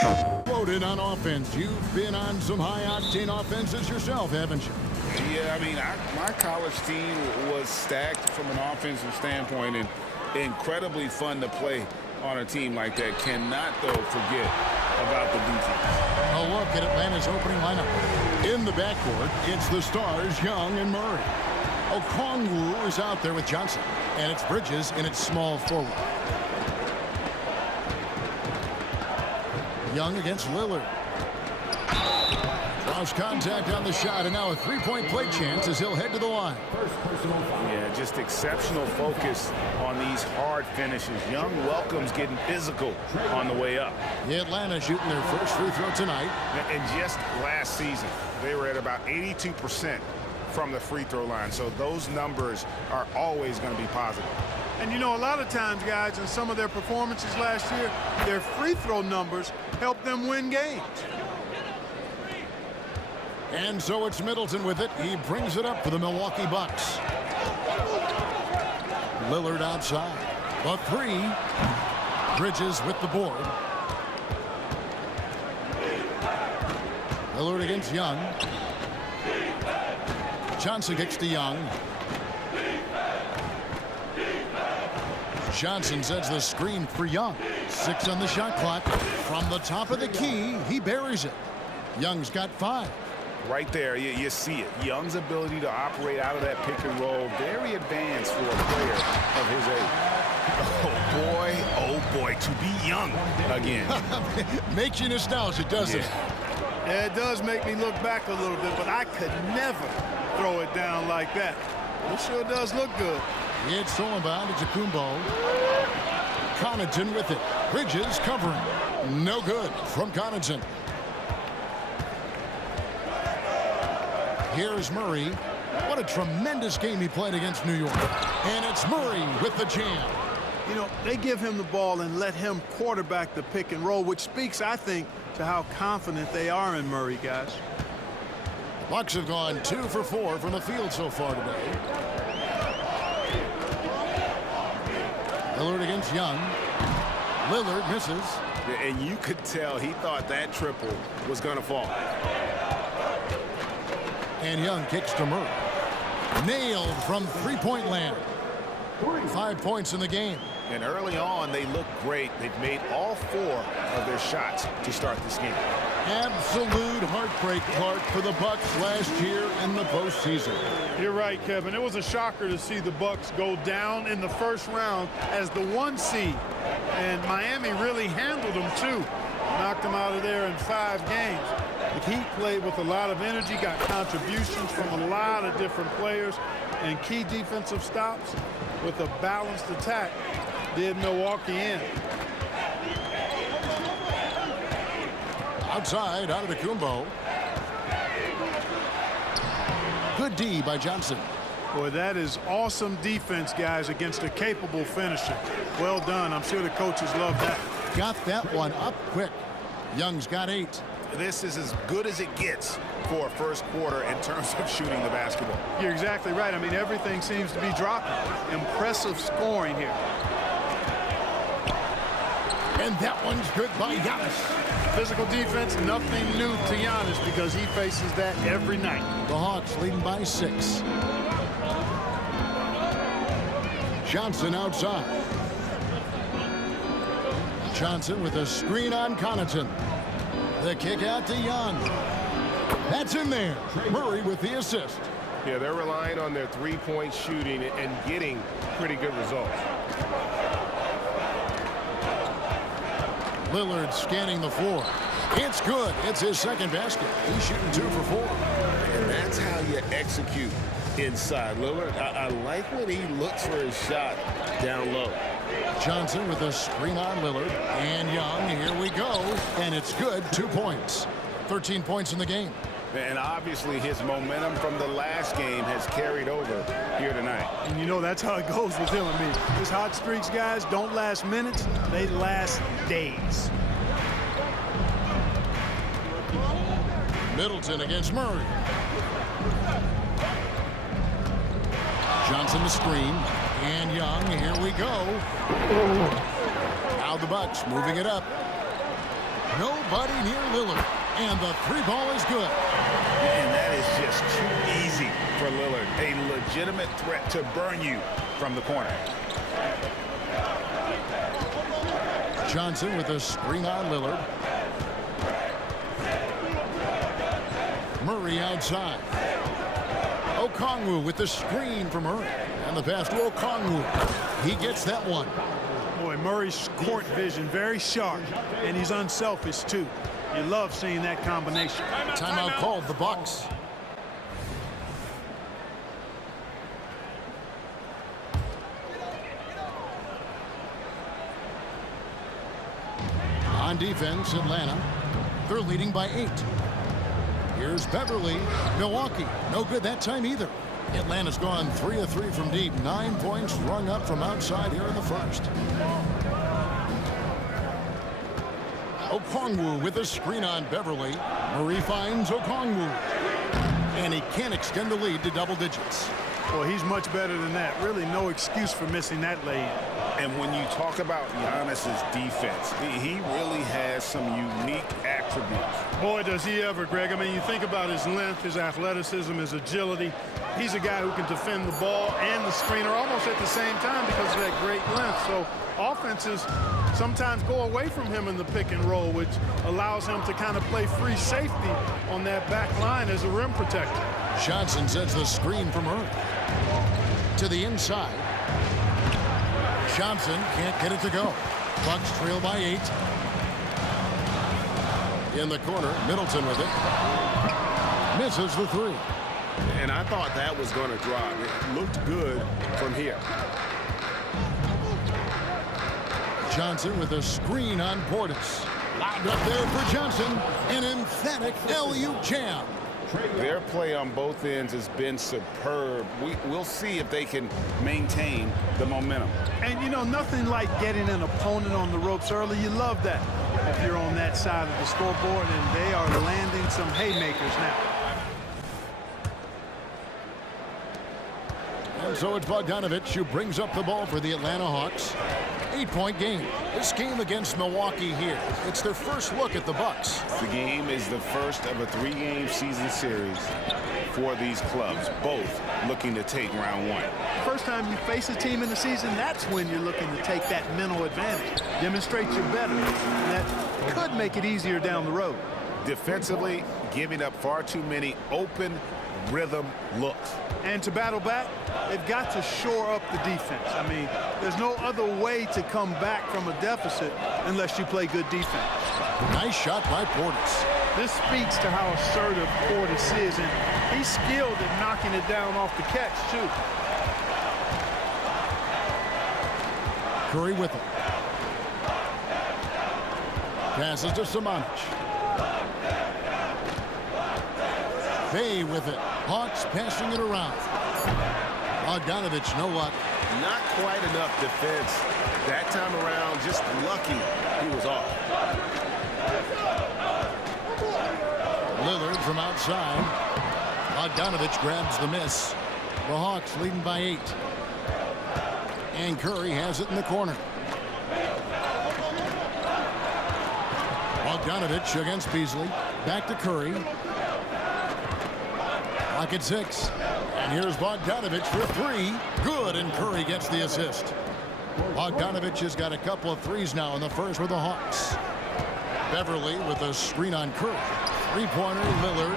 Loaded on offense. You've been on some high-octane offenses yourself, haven't you? Yeah, I mean, my college team was stacked from an offensive standpoint and incredibly fun to play on a team like that. Cannot, though, forget about the defense. A look at Atlanta's opening lineup. In the backcourt, it's the stars, Young and Murray. Okongwu is out there with Johnson, and it's Bridges in its small forward. Young against Lillard. Draws contact on the shot, and now a three-point play chance as he'll head to the line. Yeah, just exceptional focus on these hard finishes. Young welcomes getting physical on the way up. Atlanta shooting their first free throw tonight. And just last season, they were at about 82% from the free throw line. So those numbers are always going to be positive. And you know, a lot of times, guys, in some of their performances last year, their free throw numbers helped them win games. And so it's Middleton with it. He brings it up for the Milwaukee Bucks. Lillard outside. The three. Bridges with the board. Lillard against Young. Johnson kicks to Young. Johnson sets the screen for Young. 6 on the shot clock. From the top of the key, he buries it. Young's got 5. Right there, you see it. Young's ability to operate out of that pick and roll, very advanced for a player of his age. Oh boy, to be Young again. Makes you nostalgic, doesn't it? Yeah, it does make me look back a little bit, but I could never throw it down like that. It sure does look good. It's Solomon to Kumbo. Connaughton with it. Bridges covering. No good from Connaughton. Here's Murray. What a tremendous game he played against New York. And it's Murray with the jam. You know, they give him the ball and let him quarterback the pick and roll, which speaks, I think, to how confident they are in Murray, guys. Bucks have gone 2 for 4 from the field so far today. Lillard against Young. Lillard misses. And you could tell he thought that triple was going to fall. And Young kicks to Murray. Nailed from three-point land. 5 points in the game. And early on, they look great. They've made all 4 of their shots to start this game. Absolute heartbreak, Clark, for the Bucks last year in the postseason. You're right, Kevin. It was a shocker to see the Bucks go down in the first round as the 1 seed. And Miami really handled them, too. Knocked them out of there in 5 games. The Heat played with a lot of energy, got contributions from a lot of different players, and key defensive stops with a balanced attack did Milwaukee in. Outside, out of the Kumbo. Good D by Johnson. Boy, that is awesome defense, guys, against a capable finisher. Well done. I'm sure the coaches love that. Got that one up quick. Young's got 8. This is as good as it gets for a first quarter in terms of shooting the basketball. You're exactly right. I mean, everything seems to be dropping. Impressive scoring here. And that one's good by Giannis. Physical defense, nothing new to Giannis because he faces that every night. The Hawks leading by 6. Johnson outside. Johnson with a screen on Connaughton. The kick out to Young. That's in there. Murray with the assist. Yeah, they're relying on their three-point shooting and getting pretty good results. Lillard scanning the floor. It's good. It's his second basket. He's shooting 2 for 4. And that's how you execute inside. Lillard, I like when he looks for his shot down low. Johnson with a screen on Lillard. And Young, here we go. And it's good. 2 points. 13 points in the game. And obviously his momentum from the last game has carried over here tonight. And you know that's how it goes with him. I mean, his hot streaks, guys, don't last minutes. They last days. Middleton against Murray. Johnson the screen. And Young, here we go. Now the Bucks moving it up. nobody near Lillard. And the three ball is good. And that is just too easy for Lillard. A legitimate threat to burn you from the corner. Johnson with a screen on Lillard. Murray outside. Okongwu with the screen for Murray. And the pass to Okongwu. He gets that one. Boy, Murray's court vision very sharp, and he's unselfish too. You love seeing that combination. Timeout called the Bucks. On defense, Atlanta. They're leading by 8. Here's Beverly. Milwaukee. No good that time either. Atlanta's gone 3 of 3 from deep. 9 points rung up from outside here in the first. Okongwu with a screen on Beverly. Murray finds Okongwu. And he can't extend the lead to double digits. Well, he's much better than that. Really no excuse for missing that lay-in. And when you talk about Giannis's defense, he really has some unique attributes. Boy, does he ever, Greg. I mean, you think about his length, his athleticism, his agility. He's a guy who can defend the ball and the screener almost at the same time because of that great length. So offenses sometimes go away from him in the pick and roll, which allows him to kind of play free safety on that back line as a rim protector. Johnson sets the screen for Murray. To the inside. Johnson can't get it to go. Bucks trail by 8. In the corner, Middleton with it. Misses the 3. And I thought that was going to drop. It looked good from here. Johnson with a screen on Portis. Lobbed up there for Johnson. An emphatic alley-oop jam. Their play on both ends has been superb. We'll see if they can maintain the momentum. And, you know, nothing like getting an opponent on the ropes early. You love that if you're on that side of the scoreboard, and they are landing some haymakers now. And so it's Bogdanovich who brings up the ball for the Atlanta Hawks. 8-point game. This game against Milwaukee here. It's their first look at the Bucks. The game is the first of a 3-game season series for these clubs, both looking to take round 1. First time you face a team in the season, that's when you're looking to take that mental advantage. Demonstrate you're better. And that could make it easier down the road. Defensively, giving up far too many open rhythm looks. And to battle back, they've got to shore up the defense. I mean, there's no other way to come back from a deficit unless you play good defense. Nice shot by Portis. This speaks to how assertive Portis is, and he's skilled at knocking it down off the catch, too. Curry with it. Passes to Samanic. Bay with it. Hawks passing it around. Bogdanovich, no luck. Not quite enough defense. That time around, just lucky he was off. Lillard from outside. Bogdanovich grabs the miss. The Hawks leading by 8. And Curry has it in the corner. Bogdanovich against Beasley. Back to Curry. Clock at 6. And here's Bogdanovich for 3. Good, and Curry gets the assist. Bogdanovich has got a couple of threes now in the first for the Hawks. Beverly with a screen on Curry. 3-pointer, Lillard.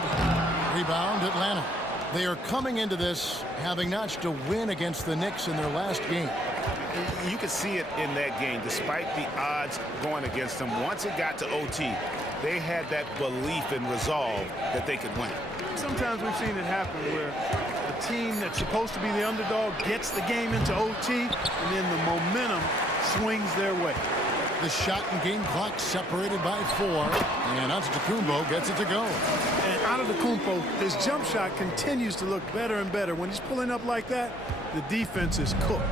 Rebound, Atlanta. They are coming into this having notched a win against the Knicks in their last game. You could see it in that game, despite the odds going against them. Once it got to OT, they had that belief and resolve that they could win. Sometimes we've seen it happen where a team that's supposed to be the underdog gets the game into OT, and then the momentum swings their way. The shot and game clock separated by 4, and Antetokounmpo gets it to go. And Antetokounmpo, his jump shot continues to look better and better. When he's pulling up like that, the defense is cooked.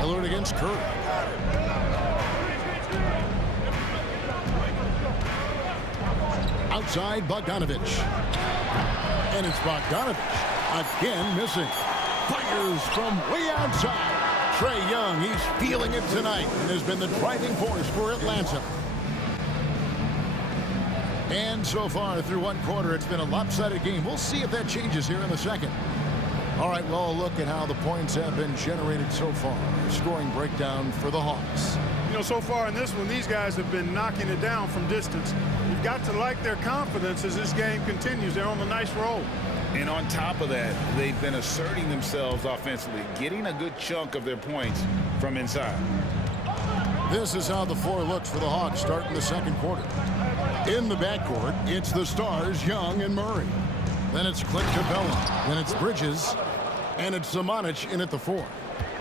Lillard against Curry. Outside, Bogdanovich. And it's Bogdanovich again missing. Fires from way outside. Trae Young, he's feeling it tonight and has been the driving force for Atlanta. And so far through one quarter, it's been a lopsided game. We'll see if that changes here in the second. All right, well, a look at how the points have been generated so far. Scoring breakdown for the Hawks. You know, so far in this one, these guys have been knocking it down from distance. You've got to like their confidence as this game continues. They're on a nice roll. And on top of that, they've been asserting themselves offensively, getting a good chunk of their points from inside. This is how the floor looks for the Hawks starting the second quarter. In the backcourt, it's the stars, Young and Murray. Then it's Clint Capella. Then it's Bridges. And it's Zamanic in at the 4.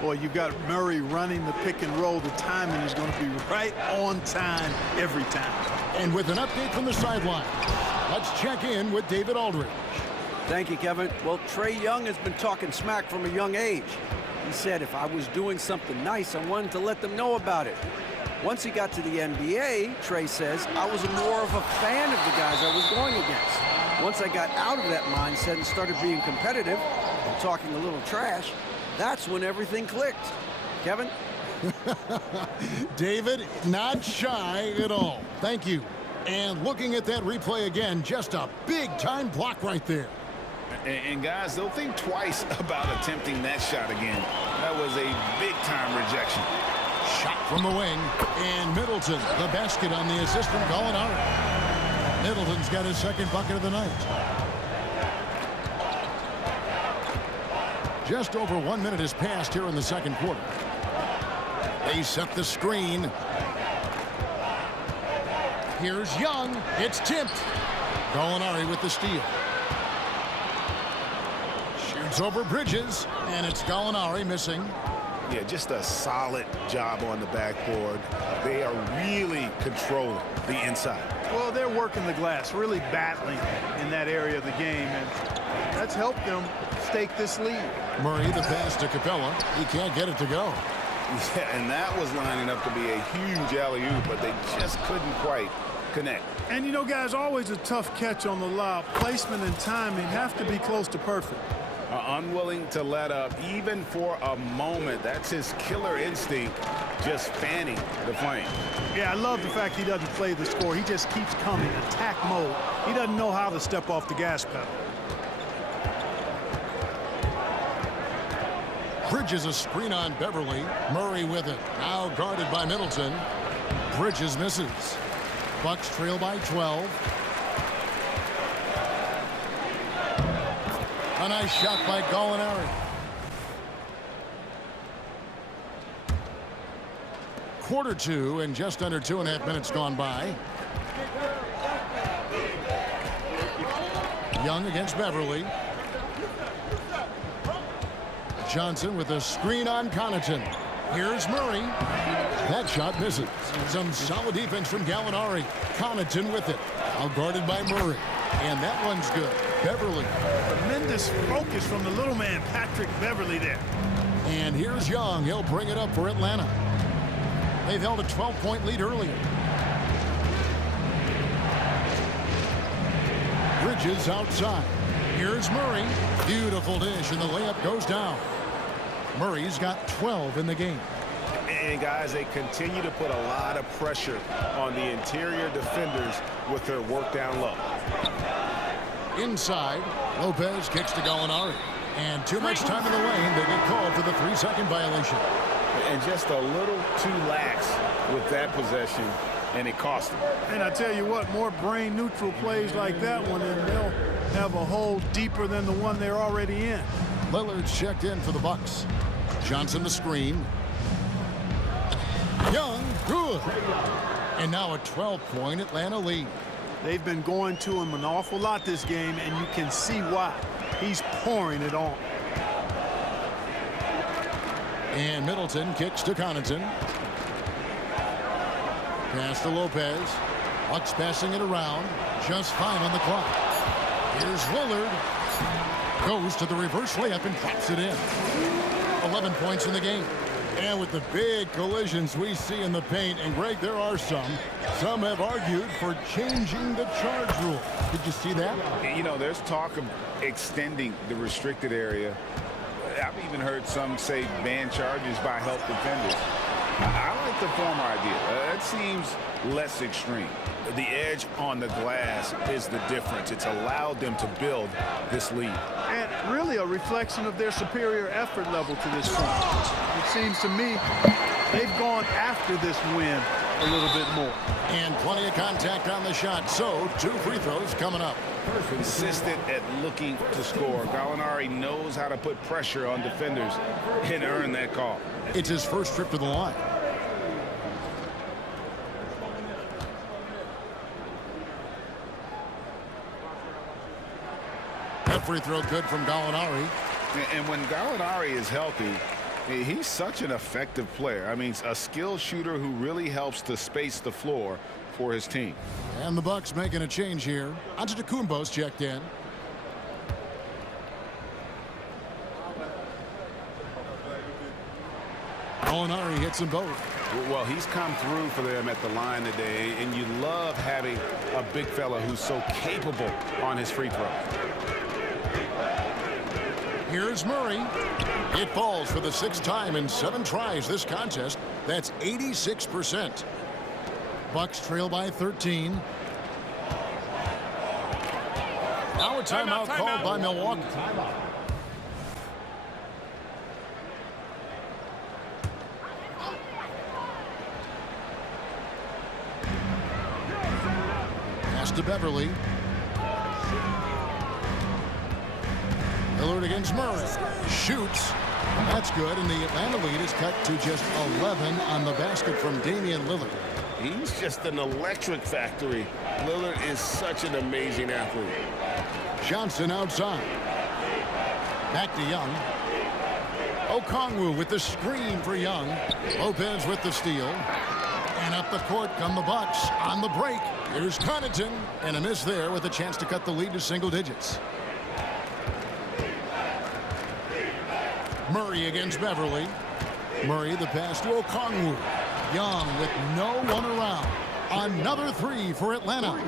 Boy, you've got Murray running the pick and roll. The timing is going to be right on time every time. And with an update from the sideline, let's check in with David Aldridge. Thank you, Kevin. Well, Trae Young has been talking smack from a young age. He said if I was doing something nice, I wanted to let them know about it. Once he got to the NBA, Trae says, I was more of a fan of the guys I was going against. Once I got out of that mindset and started being competitive and talking a little trash, that's when everything clicked. Kevin? David, not shy at all. Thank you. And looking at that replay again, just a big-time block right there. And guys, they'll think twice about attempting that shot again. That was a big-time rejection. Shot from the wing, and Middleton, the basket on the assist from Gallinari. Middleton's got his second bucket of the night. Just over 1 minute has passed here in the second quarter. They set the screen. Here's Young. It's tipped. Gallinari with the steal. Shoots over Bridges, and it's Gallinari missing. Yeah, just a solid job on the backboard. They are really controlling the inside. Well, they're working the glass, really battling in that area of the game, and that's helped them stake this lead. Murray, the pass to Capella. He can't get it to go. Yeah, and that was lining up to be a huge alley-oop, but they just couldn't quite connect. And, you know, guys, always a tough catch on the lob. Placement and timing have to be close to perfect. Unwilling to let up even for a moment. That's his killer instinct, just fanning the flame. Yeah, I love the fact he doesn't play the score. He just keeps coming, attack mode. He doesn't know how to step off the gas pedal. Bridges a screen on Beverly. Murray with it. Now guarded by Middleton. Bridges misses. Bucks trail by 12. A nice shot by Gallinari. Quarter 2 and just under 2.5 minutes gone by. Young against Beverly. Johnson with a screen on Connaughton. Here's Murray. That shot misses. Some solid defense from Gallinari. Connaughton with it. Out guarded by Murray. And that one's good. Beverly. Tremendous focus from the little man, Patrick Beverly there. And here's Young. He'll bring it up for Atlanta. They've held a 12-point lead earlier. Bridges outside. Here's Murray. Beautiful dish, and the layup goes down. Murray's got 12 in the game. And, guys, they continue to put a lot of pressure on the interior defenders with their work down low. Inside, Lopez kicks to Gallinari. And too much time in the lane. They get called for the 3-second violation. And just a little too lax with that possession, and it cost them. And I tell you what, more brain-neutral plays like that one, and they'll have a hole deeper than the one they're already in. Lillard's checked in for the Bucks. Johnson the screen. Young, good. And now a 12-point Atlanta lead. They've been going to him an awful lot this game, and you can see why. He's pouring it on. And Middleton kicks to Connaughton. Pass to Lopez. Bucks passing it around. Just 5 on the clock. Here's Lillard. Goes to the reverse layup and drops it in. 11 points in the game. And with the big collisions we see in the paint, and Greg, there are some have argued for changing the charge rule. Did you see that? You know, there's talk of extending the restricted area. I've even heard some say ban charges by help defenders. I like the former idea. That seems less extreme. The edge on the glass is the difference. It's allowed them to build this lead. And really a reflection of their superior effort level to this point. It seems to me they've gone after this win a little bit more. And plenty of contact on the shot. So 2 free throws coming up. Consistent at looking to score. Gallinari knows how to put pressure on defenders and earn that call. It's his first trip to the line. That free throw good from Gallinari. And when Gallinari is healthy, he's such an effective player. I mean, a skilled shooter who really helps to space the floor for his team. And the Bucks making a change here. Antetokounmpo's checked in. Gallinari hits them both. Well, he's come through for them at the line today, and you love having a big fella who's so capable on his free throw. Here's Murray. It falls for the 6th time in 7 tries this contest. That's 86%. Bucks trail by 13. Now a timeout called by Milwaukee. Pass to Beverly. Lillard against Murray. Shoots. That's good, and the Atlanta lead is cut to just 11 on the basket from Damian Lillard. He's just an electric factory. Lillard is such an amazing athlete. Johnson outside. Back to Young. Okongwu with the screen for Young. Lopez with the steal. And up the court come the Bucks on the break. Here's Connaughton, and a miss there with a chance to cut the lead to single digits. Murray against Beverly. Murray the pass to Okongwu. Young with no one around. Another 3 for Atlanta.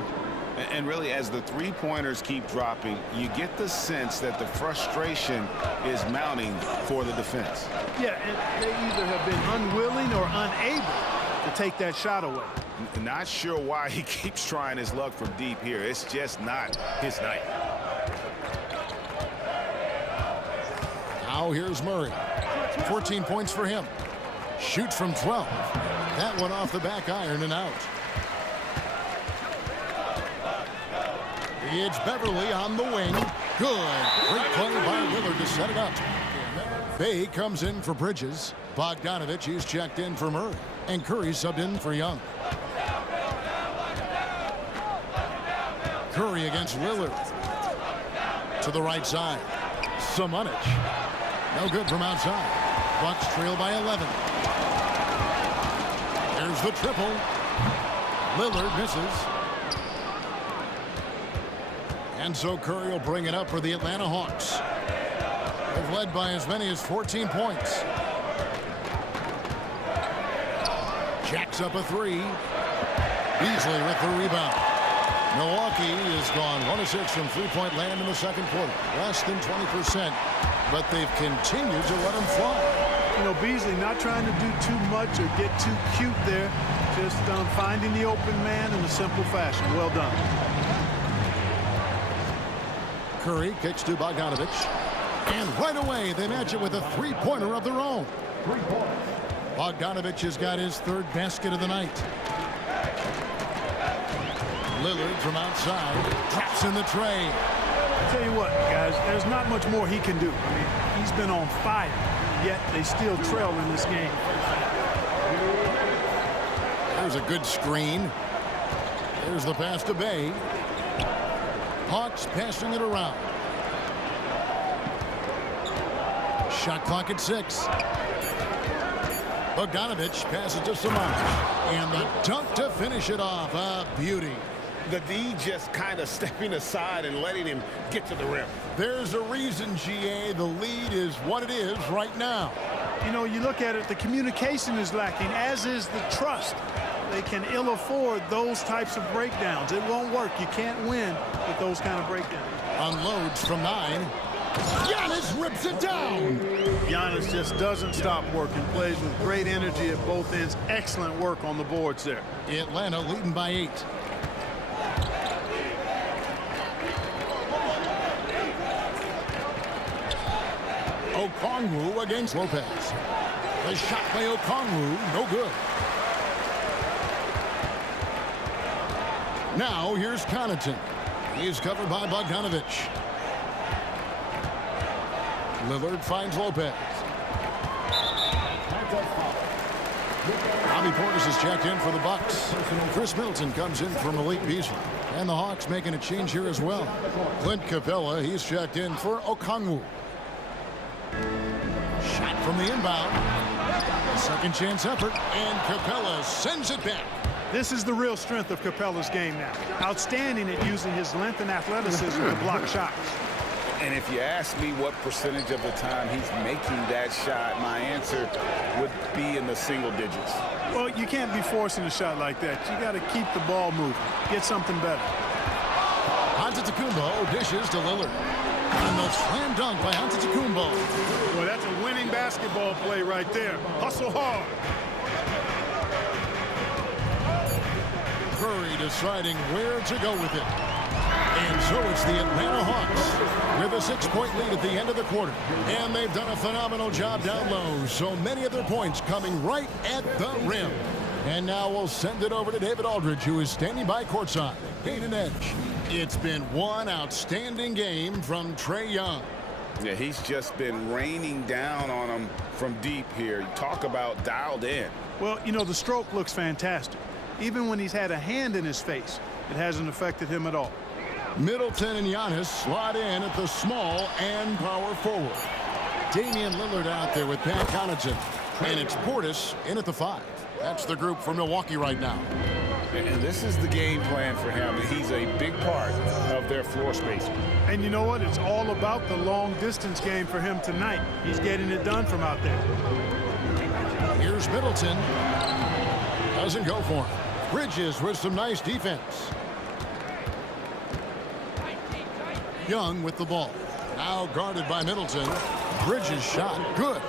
And really, as the three-pointers keep dropping, you get the sense that the frustration is mounting for the defense. Yeah, and they either have been unwilling or unable to take that shot away. Not sure why he keeps trying his luck from deep here. It's just not his night. Now here's Murray. 14 points for him. Shoots from 12. That one off the back iron and out. It's Beverly on the wing. Good. Great play by Lillard to set it up. Bay comes in for Bridges. Bogdanovich, he's checked in for Murray. And Curry subbed in for Young. Curry against Lillard. To the right side. Samanich. No good from outside. Bucks trail by 11. There's the triple. Lillard misses. And so Curry will bring it up for the Atlanta Hawks. They've led by as many as 14 points. Jacks up a 3. Beasley with the rebound. Milwaukee has gone 1 of 6 from three-point land in the second quarter. Less than 20%, but they've continued to let them fly. You know, Beasley not trying to do too much or get too cute there. Just finding the open man in a simple fashion. Well done. Curry kicks to Bogdanovich. And right away, they match it with a three-pointer of their own. Bogdanovich has got his 3rd basket of the night. Lillard from outside drops in the tray. I'll tell you what, guys, there's not much more he can do. I mean, he's been on fire, yet they still trail in this game. There's a good screen. There's the pass to Bay. Hawks passing it around. Shot clock at 6. Bogdanovich passes to Samanich. And the dunk to finish it off. A beauty. The D just kind of stepping aside and letting him get to the rim. There's a reason, GA. The lead is what it is right now. You know, you look at it, the communication is lacking, as is the trust. They can ill afford those types of breakdowns. It won't work. You can't win with those kind of breakdowns. Unloads from 9. Giannis rips it down. Giannis just doesn't stop working. Plays with great energy at both ends. Excellent work on the boards there. Atlanta leading by 8. Okongwu against Lopez. The shot by Okongwu, no good. Now here's Connaughton. He's covered by Bogdanovich. Lillard finds Lopez. Bobby Portis is checked in for the Bucks. Chris Middleton comes in for Malik Beasley. And the Hawks making a change here as well. Clint Capella, he's checked in for Okongwu. Shot from the inbound. A second chance effort, and Capella sends it back. This is the real strength of Capella's game now. Outstanding at using his length and athleticism to block shots. And if you ask me what percentage of the time he's making that shot, my answer would be in the single digits. Well, you can't be forcing a shot like that. You got to keep the ball moving. Get something better. Antetokounmpo dishes to Lillard. And the slam dunk by Antetokounmpo. Well, that's a winning basketball play right there. Hustle hard. Curry deciding where to go with it. And so it's the Atlanta Hawks with a 6-point lead at the end of the quarter. And they've done a phenomenal job down low. So many of their points coming right at the rim. And now we'll send it over to David Aldridge, who is standing by courtside. Paint and edge. It's been one outstanding game from Trae Young. Yeah, he's just been raining down on him from deep here. Talk about dialed in. Well, you know, the stroke looks fantastic. Even when he's had a hand in his face, it hasn't affected him at all. Middleton and Giannis slot in at the small and power forward. Damian Lillard out there with Pat Connaughton. And it's Portis in at the 5. That's the group for Milwaukee right now. And this is the game plan for him. He's a big part of their floor space. And you know what? It's all about the long distance game for him tonight. He's getting it done from out there. Here's Middleton. Doesn't go for him. Bridges with some nice defense. Young with the ball. Now guarded by Middleton. Bridges shot. Good.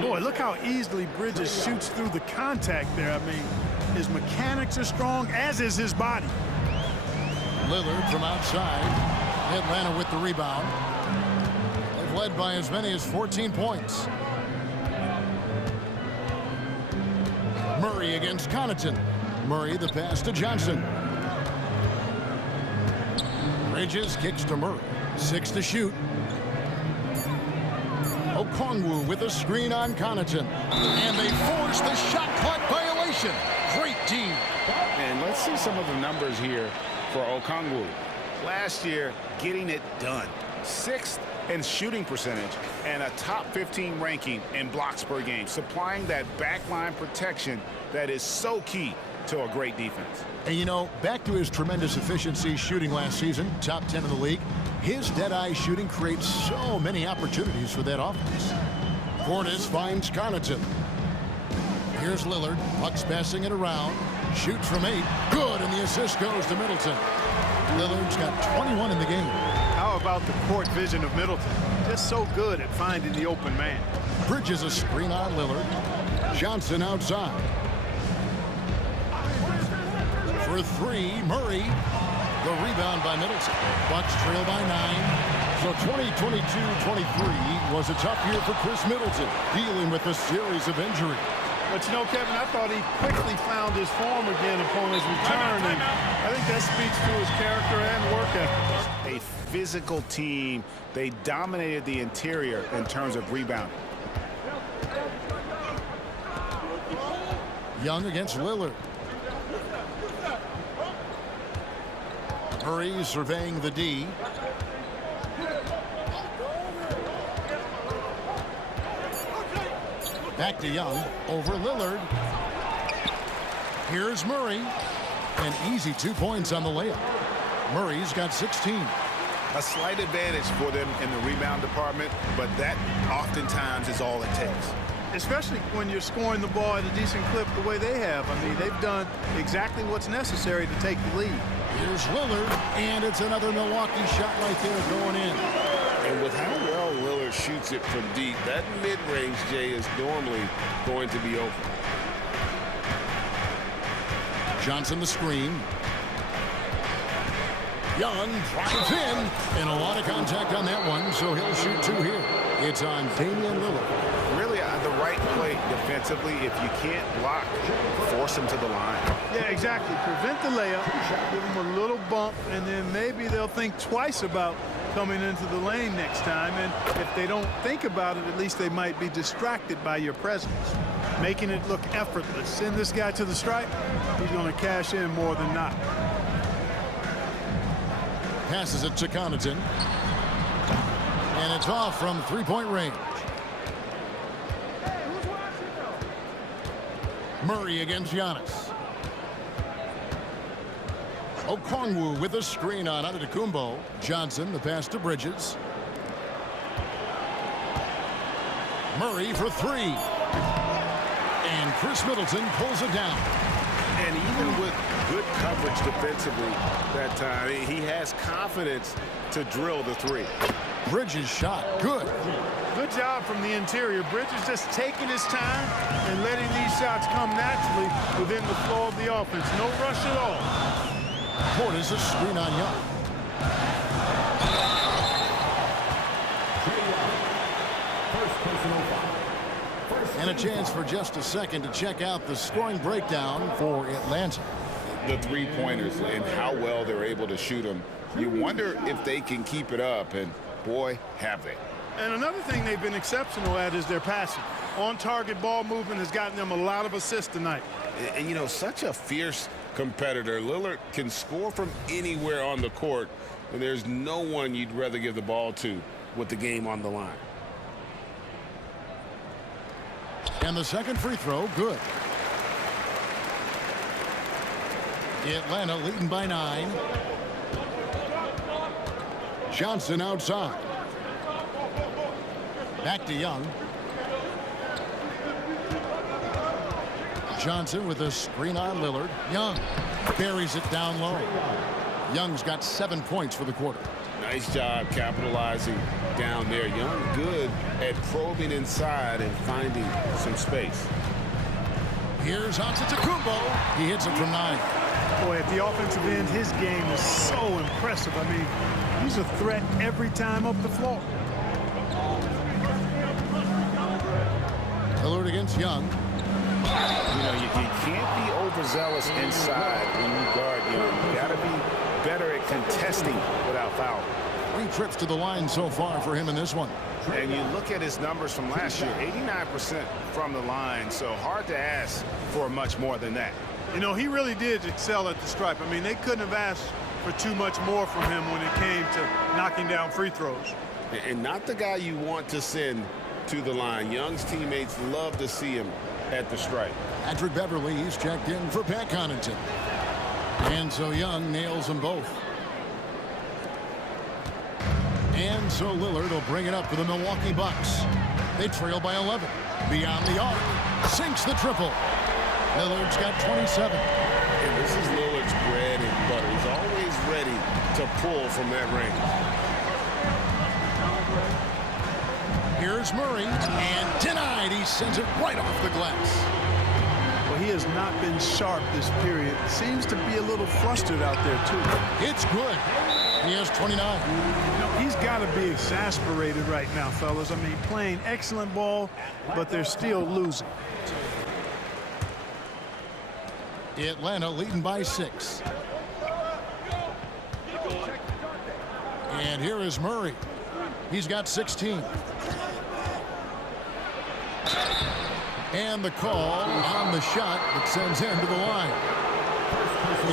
Boy, look how easily Bridges shoots through the contact there. I mean, his mechanics are strong, as is his body. Lillard from outside. Atlanta with the rebound. They've led by as many as 14 points. Murray against Connaughton. Murray the pass to Johnson. Bridges kicks to Murray. 6 to shoot. Okongwu with a screen on Connaughton. And they force the shot clock violation. Great team. And let's see some of the numbers here for Okongwu. Last year, getting it done. 6th in shooting percentage and a top 15 ranking in blocks per game, supplying that backline protection that is so key to a great defense. And you know, back to his tremendous efficiency shooting last season, top 10 in the league, his dead-eye shooting creates so many opportunities for that offense. Portis finds Connaughton. Here's Lillard. Bucks passing it around. Shoots from 8. Good, and the assist goes to Middleton. Lillard's got 21 in the game. How about the court vision of Middleton? Just so good at finding the open man. Bridges a screen on Lillard. Johnson outside. For 3, Murray. The rebound by Middleton. Bucks trail by 9. So 2022-23 was a tough year for Chris Middleton, dealing with a series of injuries. But you know, Kevin, I thought he quickly found his form again upon his return. And I think that speaks to his character and work ethic. A physical team. They dominated the interior in terms of rebounding. Young against Lillard. Murray surveying the D. Back to Young. Over Lillard. Here's Murray. An easy 2 points on the layup. Murray's got 16. A slight advantage for them in the rebound department, but that oftentimes is all it takes. Especially when you're scoring the ball at a decent clip the way they have. I mean, they've done exactly what's necessary to take the lead. Here's Lillard, and it's another Milwaukee shot right there going in. And with how well Lillard shoots it from deep, that mid-range, Jay, is normally going to be open. Johnson the screen. Young drives in, and a lot of contact on that one, so he'll shoot 2 here. It's on Damian Lillard. Really the right play defensively. If you can't block, force him to the line. Yeah, exactly. Prevent the layup, give them a little bump, and then maybe they'll think twice about coming into the lane next time. And if they don't think about it, at least they might be distracted by your presence, making it look effortless. Send this guy to the stripe, he's going to cash in more than not. Passes it to Connaughton. And it's off from three-point range. Murray against Giannis. Okongwu with a screen on Antetokounmpo. Johnson, the pass to Bridges. Murray for 3. And Chris Middleton pulls it down. And even with good coverage defensively that time, he has confidence to drill the 3. Bridges shot. Good. Good job from the interior. Bridges just taking his time and letting these shots come naturally within the flow of the offense. No rush at all. Portis a screen on Young. And a chance for just a second to check out the scoring breakdown for Atlanta. The three-pointers and how well they're able to shoot them. You wonder if they can keep it up, and boy, have they. And another thing they've been exceptional at is their passing. On-target ball movement has gotten them a lot of assists tonight. And, you know, such a fierce competitor. Lillard can score from anywhere on the court, and there's no one you'd rather give the ball to with the game on the line. And the second free throw, good. Atlanta leading by 9. Johnson outside. Back to Young. Johnson with a screen on Lillard. Young buries it down low. Young's got 7 points for the quarter. Nice job capitalizing down there. Young good at probing inside and finding some space. Here's Antetokounmpo. He hits it from 9. Boy, at the offensive end, his game is so impressive. I mean, he's a threat every time up the floor. Lillard against Young. You know, you can't be overzealous inside when you guard Young. You got to be better at contesting without foul. 3 trips to the line so far for him in this one. And you look at his numbers from last year, 89% from the line, so hard to ask for much more than that. You know, he really did excel at the stripe. I mean, they couldn't have asked for too much more from him when it came to knocking down free throws. And not the guy you want to send to the line. Young's teammates love to see him at the stripe. Patrick Beverly, he's checked in for Pat Connaughton. And so Young nails them both. And so Lillard will bring it up for the Milwaukee Bucks. They trail by 11. Beyond the arc. Sinks the triple. Lillard's got 27. And this is Lillard's bread and butter. He's always ready to pull from that range. Here's Murray, and denied. He sends it right off the glass. Well, he has not been sharp this period. Seems to be a little flustered out there, too. It's good. He has 29. You know, he's got to be exasperated right now, fellas. I mean, playing excellent ball, but they're still losing. Atlanta leading by 6. And here is Murray. He's got 16. And the call on the shot that sends him to the line.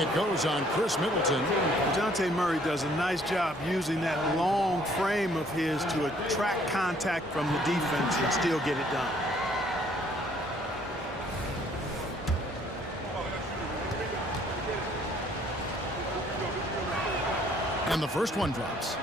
It goes on Chris Middleton. Dejounte Murray does a nice job using that long frame of his to attract contact from the defense and still get it done. And the first one drops.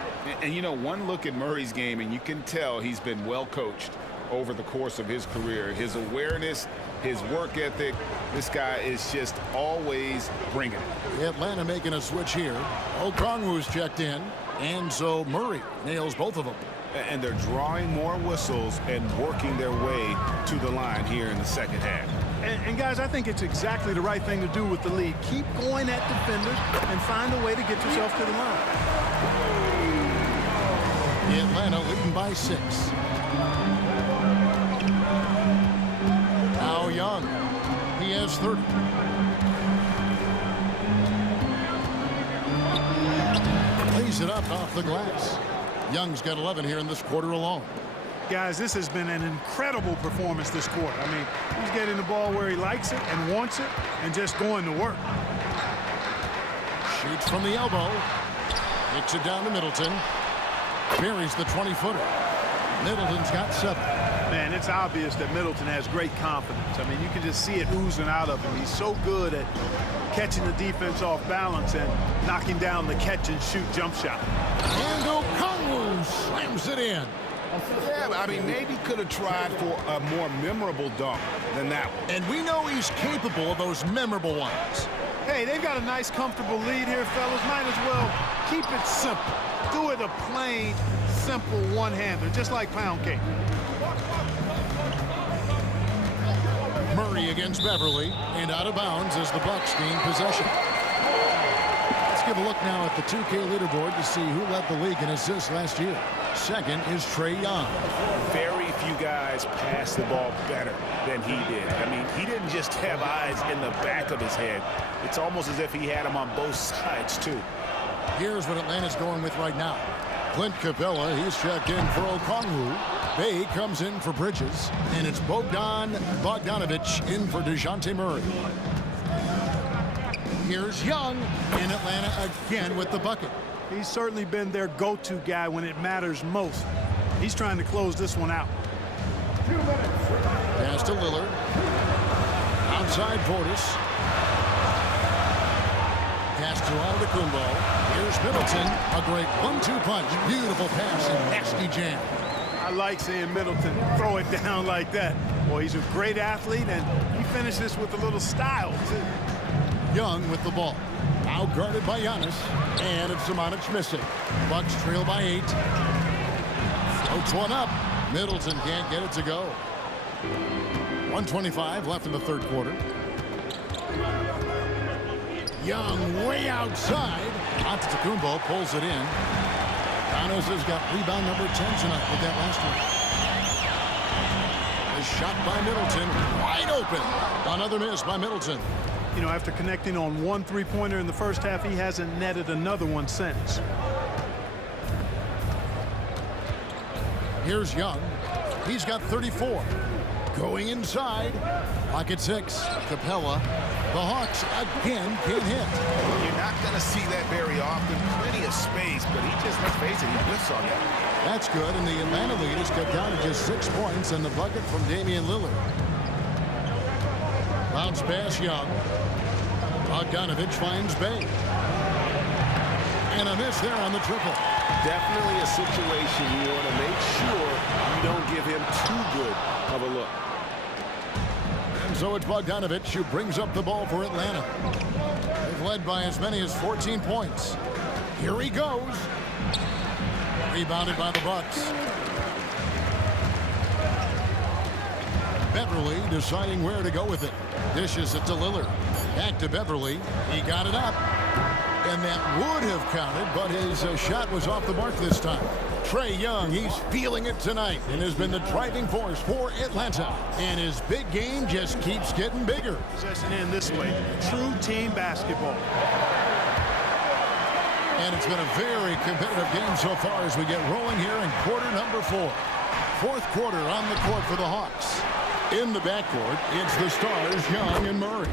And you know, one look at Murray's game, and you can tell he's been well coached over the course of his career. His awareness, his work ethic, this guy is just always bringing it. Atlanta making a switch here. Okongwu's checked in. And so Murray nails both of them. and they're drawing more whistles and working their way to the line here in the second half. And guys, I think it's exactly the right thing to do with the lead. Keep going at defenders and find a way to get yourself to the line. Atlanta leading by 6. Now Young. He has 30. Lays it up off the glass. Young's got 11 here in this quarter alone. Guys, this has been an incredible performance this quarter. I mean, he's getting the ball where he likes it and wants it and just going to work. Shoots from the elbow. Kicks it down to Middleton. Buries the 20-footer. Middleton's got 7. Man, it's obvious that Middleton has great confidence. I mean, you can just see it oozing out of him. He's so good at catching the defense off balance and knocking down the catch-and-shoot jump shot. And Okongwu slams it in. Yeah, I mean, maybe could have tried for a more memorable dunk than that one. And we know he's capable of those memorable ones. Hey, they've got a nice, comfortable lead here, fellas. Might as well keep it simple. Do it a plain, simple one-hander, just like pound cake. Murray against Beverly, and out of bounds as the Bucks gain possession. Let's give a look now at the 2K leaderboard to see who led the league in assists last year. Second is Trae Young. Very few guys pass the ball better than he did. I mean, he didn't just have eyes in the back of his head. It's almost as if he had them on both sides, too. Here's what Atlanta's going with right now. Clint Capella, he's checked in for Okongwu. Bay comes in for Bridges. And it's Bogdanovich in for DeJounte Murray. Here's Young in Atlanta again with the bucket. He's certainly been their go-to guy when it matters most. He's trying to close this one out. Pass to Lillard. Outside Portis. Pass to Antetokounmpo. Here's Middleton. A great 1-2 punch. Beautiful pass and nasty jam. I like seeing Middleton throw it down like that. Boy, he's a great athlete, and he finishes with a little style, too. Young with the ball. Out guarded by Giannis. And it's Samanic missing. Bucks trail by 8. Floats one up. Middleton can't get it to go. 1:25 left in the third quarter. Young way outside. Antetokounmpo pulls it in. Giannis has got rebound number 10 tonight with that last one. A shot by Middleton. Wide open. Another miss by Middleton. You know, after connecting on one three-pointer in the first half, he hasn't netted another one since. Here's Young. He's got 34. Going inside. Pocket 6. Capella. The Hawks again can't hit. You're not going to see that very often. Plenty of space, but he just, let's face it, he whiffs on that. That's good, and the Atlanta lead is cut down to just 6 points and the bucket from Damian Lillard. Bounce pass Young. Bogdanovich finds Bay. And a miss there on the triple. Definitely a situation you want to make sure you don't give him too good of a look. And so it's Bogdanovich who brings up the ball for Atlanta. They've led by as many as 14 points. Here he goes. Rebounded by the Bucks. Beverly deciding where to go with it. Dishes it to Lillard. Back to Beverly. He got it up. And that would have counted, but his shot was off the mark this time. Trae Young, he's feeling it tonight and has been the driving force for Atlanta. And his big game just keeps getting bigger. Possession in this way. True team basketball. And it's been a very competitive game so far as we get rolling here in quarter number 4. Fourth quarter on the court for the Hawks. In the backcourt, it's the stars, Young and Murray.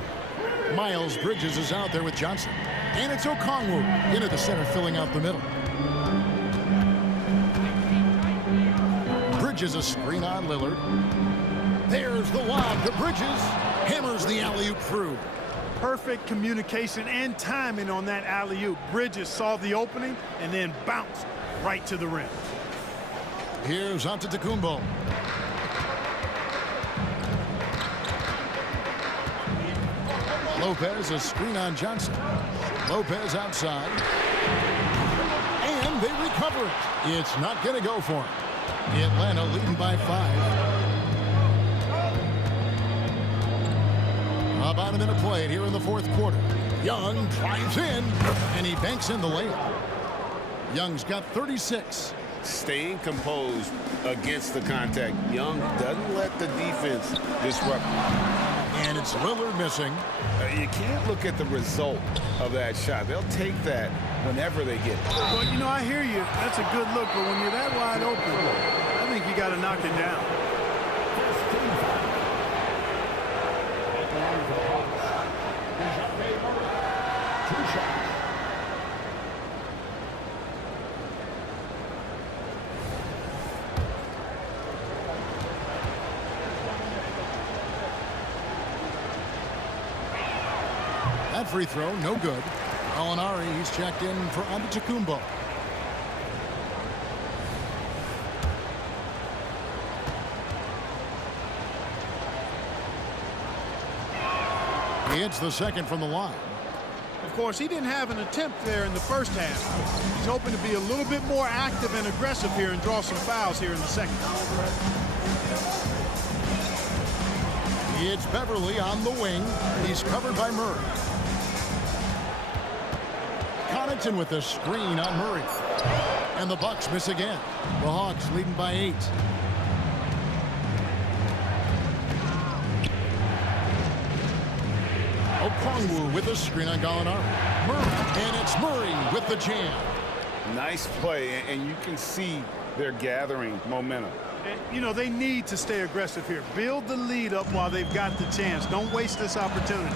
Miles Bridges is out there with Johnson. And it's Okongwu into the center, filling out the middle. Bridges a screen on Lillard. There's the lob to Bridges. Hammers the alley-oop through. Perfect communication and timing on that alley-oop. Bridges saw the opening and then bounced right to the rim. Here's Antetokounmpo. Lopez a screen on Johnson. Lopez outside. And they recover it. It's not going to go for him. Atlanta leading by 5. About a minute played here in the fourth quarter. Young drives in, and he banks in the layup. Young's got 36. Staying composed against the contact. Young doesn't let the defense disrupt. And it's Lillard missing. You can't look at the result of that shot. They'll take that whenever they get it. Well, you know, I hear you. That's a good look, but when you're that wide open, I think you got to knock it down. That free throw, no good. Alinari, he's checked in for Antetokounmpo. He hits the second from the line. Of course, he didn't have an attempt there in the first half. He's hoping to be a little bit more active and aggressive here and draw some fouls here in the second. It's Beverly on the wing. He's covered by Murray. Connaughton with the screen on Murray. And the Bucks miss again. The Hawks leading by 8. Okongwu with the screen on Gallinari. Murray, and it's Murray with the jam. Nice play, and you can see they're gathering momentum. You know, they need to stay aggressive here. Build the lead up while they've got the chance. Don't waste this opportunity.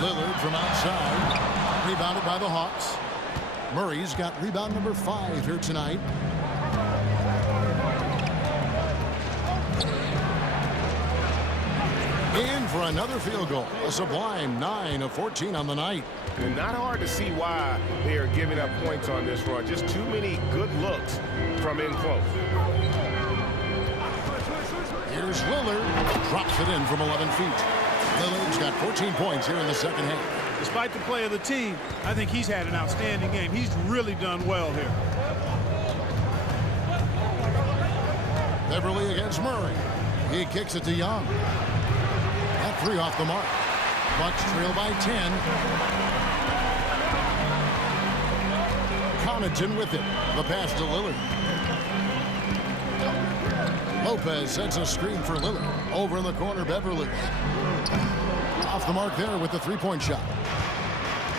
Lillard from outside. Rebounded by the Hawks. Murray's got rebound number 5 here tonight. In for another field goal. A sublime 9 of 14 on the night. And not hard to see why they are giving up points on this run. Just too many good looks from in close. Here's Lillard. Drops it in from 11 feet. Lillard's got 14 points here in the second half. Despite the play of the team, I think he's had an outstanding game. He's really done well here. Beverly against Murray. He kicks it to Young. That 3 off the mark. Bucks trail by 10. Connaughton with it. The pass to Lillard. Lopez sets a screen for Lillard. Over in the corner, Beverly. Off the mark there with the three-point shot.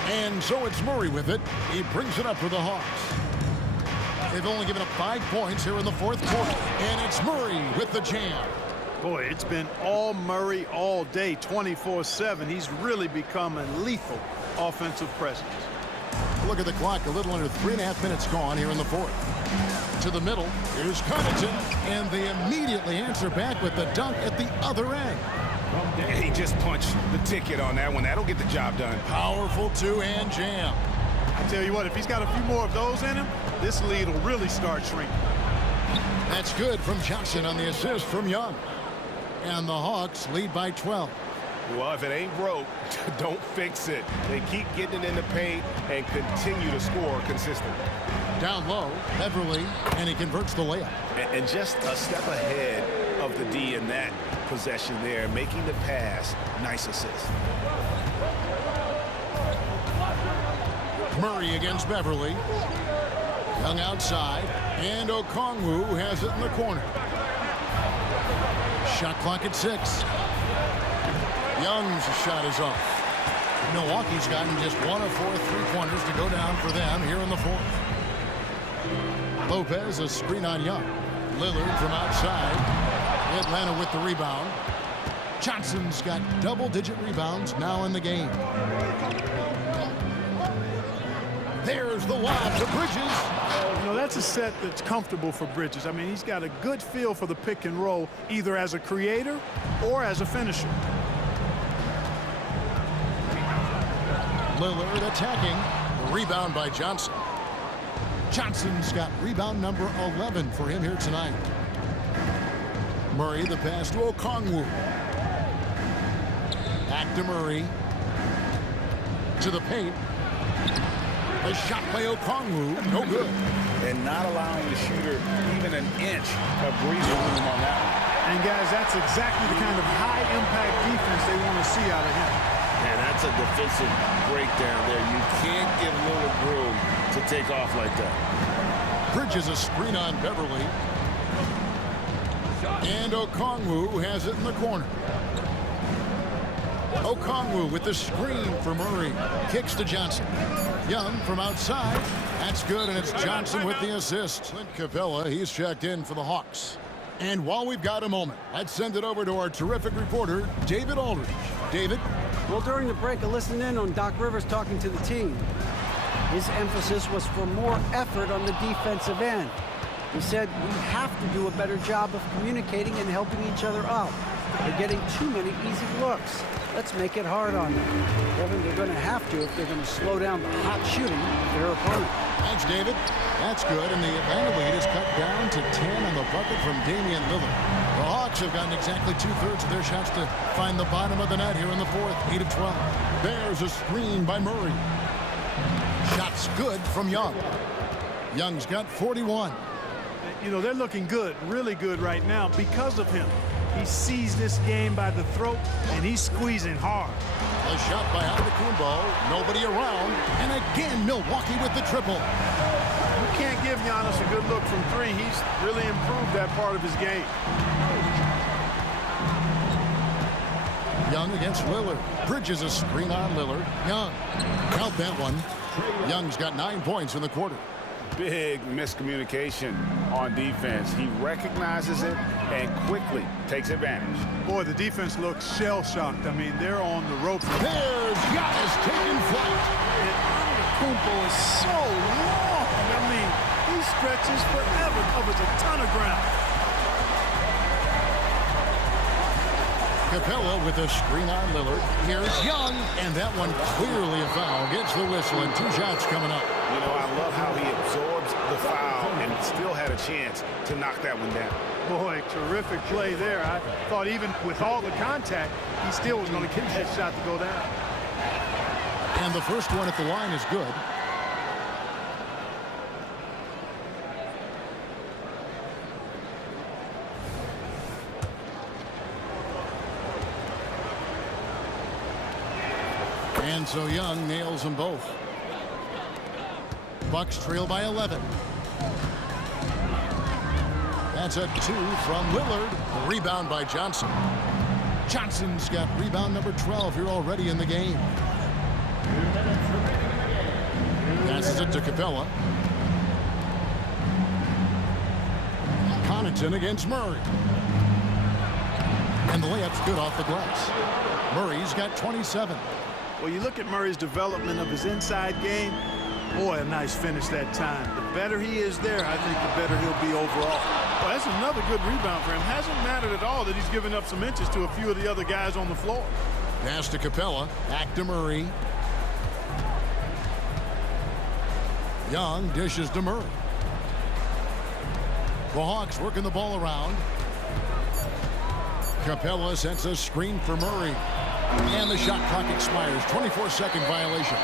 And so it's Murray with it. He brings it up for the Hawks. They've only given up 5 points here in the fourth quarter. And it's Murray with the jam. Boy, it's been all Murray all day, 24/7. He's really become a lethal offensive presence. Look at the clock. A little under 3.5 minutes gone here in the fourth. To the middle. Here's Connaughton. And they immediately answer back with the dunk at the other end. Yeah, he just punched the ticket on that one. That'll get the job done. Powerful two-hand jam. I tell you what, if he's got a few more of those in him, this lead will really start shrinking. That's good from Johnson on the assist from Young. And the Hawks lead by 12. Well, if it ain't broke, don't fix it. They keep getting it in the paint and continue to score consistently. Down low, Beverly, and he converts the layup. And just a step ahead of the D in that possession there, making the pass. Nice assist. Murray against Beverly. Young outside, and Okongwu has it in the corner. Shot clock at 6. Young's shot is off. Milwaukee's gotten just 1 of 4 3-pointers to go down for them here in the fourth. Lopez, a screen on Young. Lillard from outside. Atlanta with the rebound. Johnson's got double-digit rebounds now in the game. There's the lob to Bridges. You know, that's a set that's comfortable for Bridges. I mean, he's got a good feel for the pick and roll, either as a creator or as a finisher. Lillard attacking. The rebound by Johnson. Johnson's got rebound number 11 for him here tonight. Murray, the pass to Okongwu. Back to Murray. To the paint. A shot by Okongwu. No good. and not allowing the shooter even an inch of breathing room on that one. And guys, that's exactly the kind of high-impact defense they want to see out of him. And that's a defensive breakdown there. You can't give Lillard room to take off like that. Bridges a screen on Beverly. And Okongwu has it in the corner. Okongwu with the screen for Murray. Kicks to Johnson. Young from outside. That's good, and it's Johnson with the assist. Clint Capella, he's checked in for the Hawks. And while we've got a moment, let's send it over to our terrific reporter, David Aldridge. David? Well, during the break, I listened in on Doc Rivers talking to the team. His emphasis was for more effort on the defensive end. He said we have to do a better job of communicating and helping each other out. They're getting too many easy looks. Let's make it hard on them. Kevin, they're going to have to if they're going to slow down the hot shooting of their opponent. Thanks, David. That's good, and the Atlanta lead is cut down to 10 on the bucket from Damian Lillard. The Hawks have gotten exactly 2/3 of their shots to find the bottom of the net here in the fourth, 8 of 12. There's a screen by Murray. Shots good from Young. Young's got 41. You know, they're looking good, really good right now because of him. He sees this game by the throat, and he's squeezing hard. A shot by Antetokounmpo. Nobody around. And again, Milwaukee with the triple. You can't give Giannis a good look from three. He's really improved that part of his game. Young against Lillard. Bridges a screen on Lillard. Young. Count that one. Young's got 9 points in the quarter. Big miscommunication on defense. He recognizes it and quickly takes advantage. Boy, the defense looks shell-shocked. I mean, they're on the ropes. There's Giannis taking flight. And Antetokounmpo is so long. I mean, he stretches forever, covers a ton of ground. Capella with a screen on Lillard. Here's Young, and that one clearly a foul. Gets the whistle, and 2 shots coming up. You know, I love how he absorbs the foul and still had a chance to knock that one down. Boy, terrific play there. I thought even with all the contact, he still was going to get that shot to go down. And the first one at the line is good. And so Young nails them both. Bucks trail by 11. That's a 2 from Lillard. Rebound by Johnson. Johnson's got rebound number 12 here already in the game. Passes it to Capella. Connaughton against Murray. And the layup's good off the glass. Murray's got 27. Well, you look at Murray's development of his inside game. Boy, a nice finish that time. The better he is there, I think the better he'll be overall. Well, that's another good rebound for him. Hasn't mattered at all that he's given up some inches to a few of the other guys on the floor. Pass to Capella. Back to Murray. Young dishes to Murray. The Hawks working the ball around. Capella sets a screen for Murray. And the shot clock expires. 24-second violation.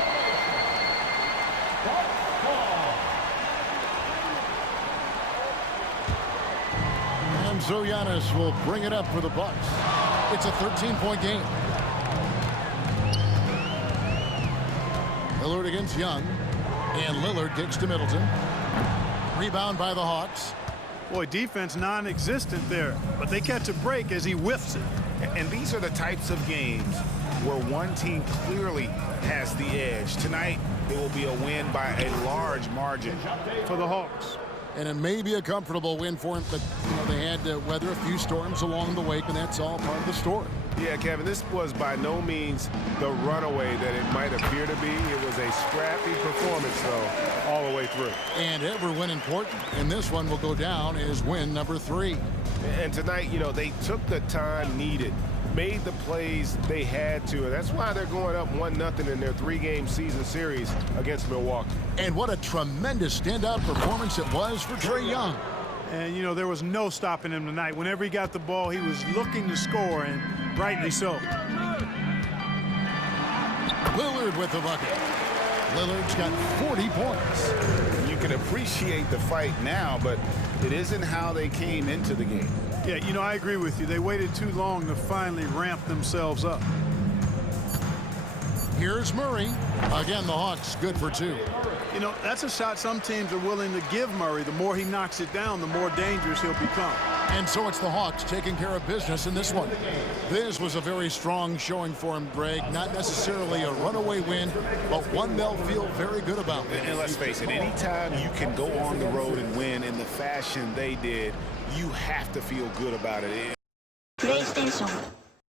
And so Giannis will bring it up for the Bucks. It's a 13-point game. Lillard against Young. And Lillard kicks to Middleton. Rebound by the Hawks. Boy, defense non-existent there. But they catch a break as he whiffs it. And these are the types of games where one team clearly has the edge. Tonight, it will be a win by a large margin for the Hawks. And it may be a comfortable win for him, but they had to weather a few storms along the way, and that's all part of the story. Yeah, Kevin, this was by no means the runaway that it might appear to be. It was a scrappy performance, though, all the way through. And every win important, and this one will go down as win number 3. And tonight, you know, they took the time needed, made the plays they had to, and that's why they're going up 1-0 in their 3-game season series against Milwaukee. And what a tremendous standout performance it was for Trae Young. And, you know, there was no stopping him tonight. Whenever he got the ball, he was looking to score, and rightly so. Lillard with the bucket. Lillard's got 40 points. You can appreciate the fight now, but it isn't how they came into the game. Yeah, you know, I agree with you. They waited too long to finally ramp themselves up. Here's Murray. Again, the Hawks good for 2. You know, that's a shot some teams are willing to give Murray. The more he knocks it down, the more dangerous he'll become. And so it's the Hawks taking care of business in this one. This was a very strong showing for him, Greg. Not necessarily a runaway win, but one they'll feel very good about. And let's face it, anytime you can go on the road and win in the fashion they did, you have to feel good about it. PlayStation